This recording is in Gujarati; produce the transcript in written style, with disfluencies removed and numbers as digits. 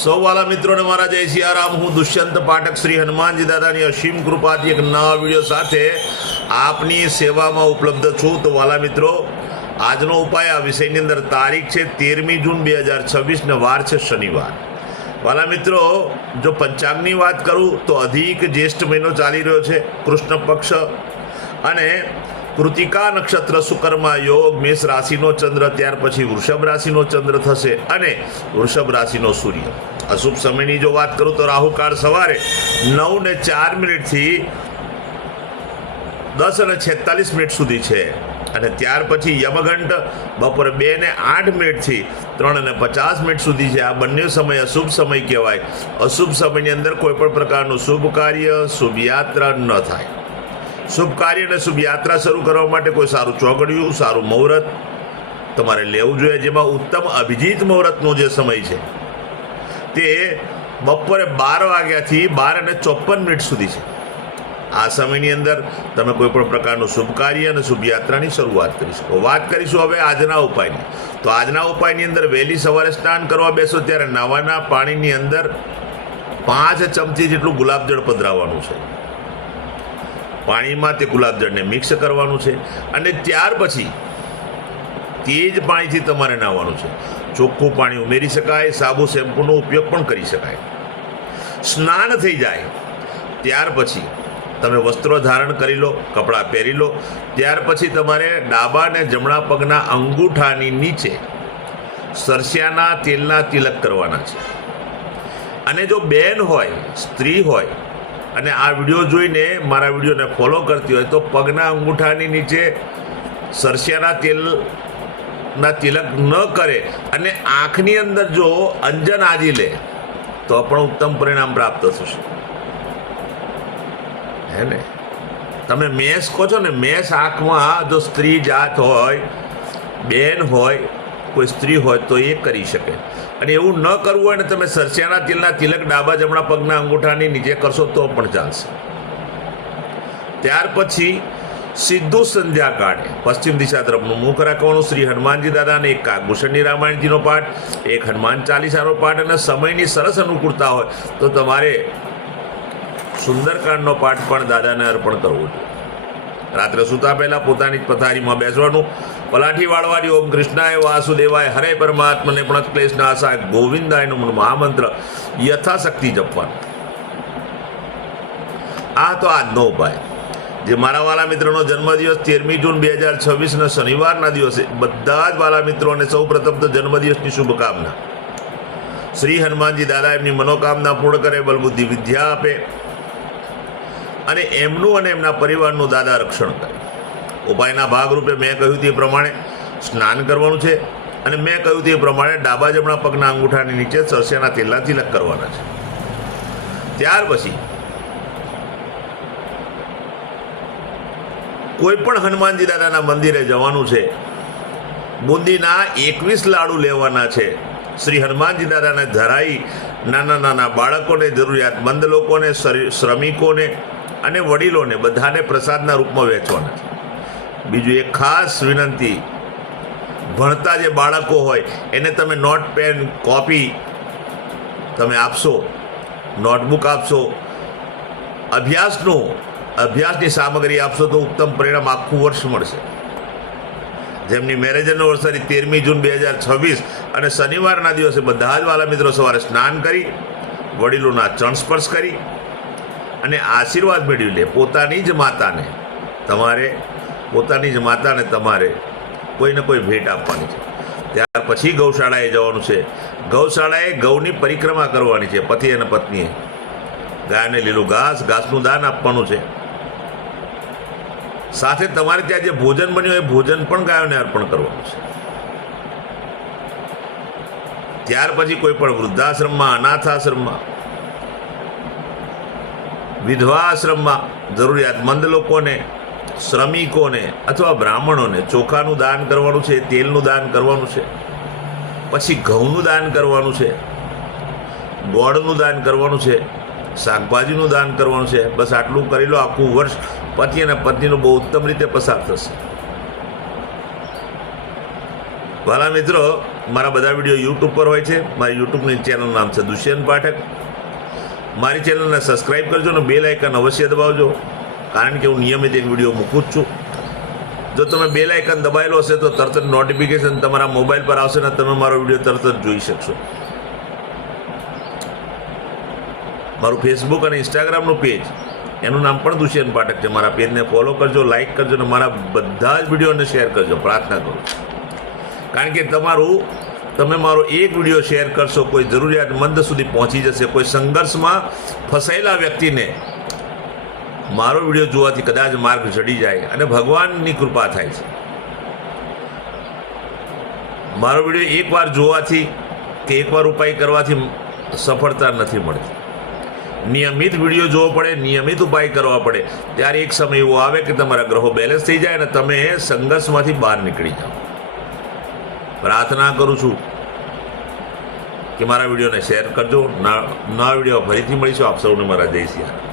સૌ વાલા મિત્રોને મારા જય સિયારામ. હું દુષ્યંત પાઠક શ્રી હનુમાનજી દાદાની અસીમ કૃપાથી એક નવા વિડીયો સાથે આપની સેવામાં ઉપલબ્ધ છું. તો વાલા મિત્રો, આજનો ઉપાય આ વિષયની અંદર તારીખ છે 13મી જૂન 2026 ને વાર છે શનિવાર. વાલા મિત્રો, જો પંચાંગની વાત કરું તો અધિક જ્યેષ્ઠ મહિનો ચાલી રહ્યો છે, કૃષ્ણ પક્ષ, અને કૃતિકા નક્ષત્ર સુકર્મા યોગ, મેષ રાશિનો ચંદ્ર, ત્યાર પછી વૃષભ રાશિનો ચંદ્ર થશે અને વૃષભ રાશિનો સૂર્ય. અશુભ સમયની જો વાત કરું તો રાહુકાળ સવારે 9:04 થી 10:46 સુધી છે, અને ત્યાર પછી યમઘંટ બપોરે 2:08 થી 3:50 સુધી છે. આ બંને સમય અશુભ સમય કહેવાય. અશુભ સમયની અંદર કોઈ પણ પ્રકારનું શુભ કાર્ય, શુભ યાત્રા ન થાય. શુભ કાર્ય અને શુભ યાત્રા શરૂ કરવા માટે કોઈ સારું ચોઘડિયું, સારું મુહૂર્ત તમારે લેવું જોઈએ, જેમાં ઉત્તમ અભિજીત મુહૂર્તનો જે સમય છે તે બપોરે 12 વાગ્યાથી 12:54 સુધી છે. આ સમયની અંદર તમે કોઈ પણ પ્રકારનું શુભ કાર્ય અને શુભ યાત્રાની શરૂઆત કરી શકો. વાત કરીશું હવે આજના ઉપાયની. તો આજના ઉપાયની અંદર વહેલી સવારે સ્નાન કરવા બેસો ત્યારે નવાના પાણીની અંદર 5 ચમચી જેટલું ગુલાબજળ પધરાવવાનું છે. પાણીમાં તે ગુલાબજળને મિક્સ કરવાનું છે, અને ત્યાર પછી તે જ પાણીથી તમારે નાહવાનું છે. ચોખ્ખું પાણી ઉમેરી શકાય, સાબુ શેમ્પૂનો ઉપયોગ પણ કરી શકાય. સ્નાન થઈ જાય ત્યાર પછી તમે વસ્ત્રો ધારણ કરી લો, કપડાં પહેરી લો. ત્યાર પછી તમારે ડાબા અને જમણા પગના અંગૂઠાની નીચે સરસિયાના તેલના તિલક કરવાના છે. અને જો બેન હોય, સ્ત્રી હોય, અને આ વિડીયો જોઈને મારા વિડીયોને ફોલો કરતી હોય તો પગના અંગૂઠાની નીચે સરસિયાના તેલના તિલક ન કરે અને આંખની અંદર જો અંજન આજી લે તો પણ ઉત્તમ પરિણામ પ્રાપ્ત થશે. હે ને? તમે મેષ કહો છો ને, મેષ આંખમાં જો સ્ત્રી જાત હોય, બેન હોય, કોઈ સ્ત્રી હોય તો એ કરી શકે. અને એવું ન કરવું હોય ને તમે સરસિયાના તેલના તિલક ડાબા જમણા પગના અંગૂઠાની નીચે કરશો તો પણ ચાલશે. ત્યાર પછી સીધું સંધ્યાકાળે પશ્ચિમ દિશા તરફનું મુખ રાખવાનું. શ્રી હનુમાનજી દાદાને એક કાગભૂષણની રામાયણજીનો પાઠ, એક હનુમાન ચાલીસાનો પાઠ, અને સમયની સરસ અનુકૂળતા હોય તો તમારે સુંદરકાંડનો પાઠ પણ દાદાને અર્પણ કરવો જોઈએ. રાત્રે સૂતા પહેલાં પોતાની જ પથારીમાં બેસવાનું, પલાઠી વાળવાની, ઓમ કૃષ્ણાય વાસુદેવાય હરે પરમાત્મને પણ ક્લેશ નાશાય ગોવિંદાયનો મહામંત્ર યથાશક્તિ જપવાનું. આ તો આજનો ઉપાય. જે મારા વાલા મિત્રોનો જન્મદિવસ 13મી જૂન 2026 શનિવારના દિવસે બધા જ વાલા મિત્રોને સૌ પ્રથમ તો જન્મદિવસની શુભકામના. શ્રી હનુમાનજી દાદા એમની મનોકામના પૂર્ણ કરે, બલબુદ્ધિ વિદ્યા આપે, અને એમનું અને એમના પરિવારનું દાદા રક્ષણ કરે. ઉપાયના ભાગરૂપે મેં કહ્યું તે પ્રમાણે સ્નાન કરવાનું છે, અને મેં કહ્યું તે પ્રમાણે ડાબા જમણા પગના અંગૂઠાની નીચે સરસિયાના તેલના તિલક કરવાના છે. ત્યાર પછી કોઈ પણ હનુમાનજી દાદાના મંદિરે જવાનું છે. બુંદીના 21 લાડુ લેવાના છે. શ્રી હનુમાનજી દાદાને ધરાઈ નાના નાના બાળકોને, જરૂરિયાતમંદ લોકોને, શ્રમિકોને અને વડીલોને બધાને પ્રસાદના રૂપમાં વહેંચવાના છે. બીજું એક ખાસ વિનંતી, ભણતા જે બાળકો હોય એને તમે નોટ, પેન, કોપી તમે આપશો, નોટબુક આપશો, અભ્યાસની સામગ્રી આપશો તો ઉત્તમ પરિણામ આખું વર્ષ મળશે. જેમની મેરેજ એનિવર્સરી 13મી જૂન 2026 અને શનિવારના દિવસે બધા જ વાલા મિત્રો સવારે સ્નાન કરી, વડીલોના ચરણ સ્પર્શ કરી અને આશીર્વાદ મેળવી લે. પોતાની જ માતાને તમારે કોઈને કોઈ ભેટ આપવાની છે. ત્યાર પછી ગૌશાળાએ જવાનું છે. ગૌશાળાએ ગૌની પરિક્રમા કરવાની છે. પતિ અને પત્નીએ ગાયને લીલું ઘાસનું દાન આપવાનું છે. સાથે તમારે ત્યાં જે ભોજન બન્યું એ ભોજન પણ ગાયોને અર્પણ કરવાનું છે. ત્યાર પછી કોઈ પણ વૃદ્ધાશ્રમમાં, અનાથાશ્રમમાં, વિધવા આશ્રમમાં જરૂરિયાતમંદ લોકોને, શ્રમિકોને અથવા બ્રાહ્મણોને ચોખાનું દાન કરવાનું છે, તેલનું દાન કરવાનું છે, પછી ઘઉંનું દાન કરવાનું છે, ગોળનું દાન કરવાનું છે, શાકભાજીનું દાન કરવાનું છે. બસ આટલું કરી લો, આખું વર્ષ પતિ અને પત્નીનું બહુ ઉત્તમ રીતે પસાર થશે. વાલા મિત્રો, મારા બધા વિડીયો યુટ્યુબ પર હોય છે. મારી યુટ્યુબની ચેનલનું નામ છે દુષ્યંત પાઠક. મારી ચેનલને સબસ્ક્રાઈબ કરજો અને બેલ આઇકન અવશ્ય દબાવજો, કારણ કે હું નિયમિત એક વિડીયો મૂકું જ છું. જો તમે બેલ આઇકન દબાવેલો હશે તો તરત જ નોટિફિકેશન તમારા મોબાઈલ પર આવશે ને તમે મારો વિડીયો તરત જ જોઈ શકશો. મારું ફેસબુક અને ઇન્સ્ટાગ્રામનું પેજ એનું નામ પણ દુષ્યંત પાઠક છે. મારા પેજને ફોલો કરજો, લાઇક કરજો અને મારા બધા જ વિડીયોને શેર કરજો. પ્રાર્થના કરું, કારણ કે તમે મારો એક વિડીયો શેર કરશો, કોઈ જરૂરિયાતમંદ સુધી પહોંચી જશે. કોઈ સંઘર્ષમાં ફસાયેલા વ્યક્તિને મારો વિડીયો જોવાથી કદાચ માર્ગ ચડી જાય અને ભગવાનની કૃપા થાય છે. મારો વિડીયો એકવાર જોવાથી કે એકવાર ઉપાય કરવાથી સફળતા નથી મળતી. નિયમિત વિડીયો જોવો પડે, નિયમિત ઉપાય કરવા પડે. ત્યારે એક સમય એવો આવે કે તમારા ગ્રહો બેલેન્સ થઈ જાય અને તમે સંઘર્ષમાંથી બહાર નીકળી જાઓ. પ્રાર્થના કરું છું કે મારા વિડીયોને શેર કરજો. નવા વિડીયો ફરીથી મળીશું. આપ સૌને મારા જય સિયા.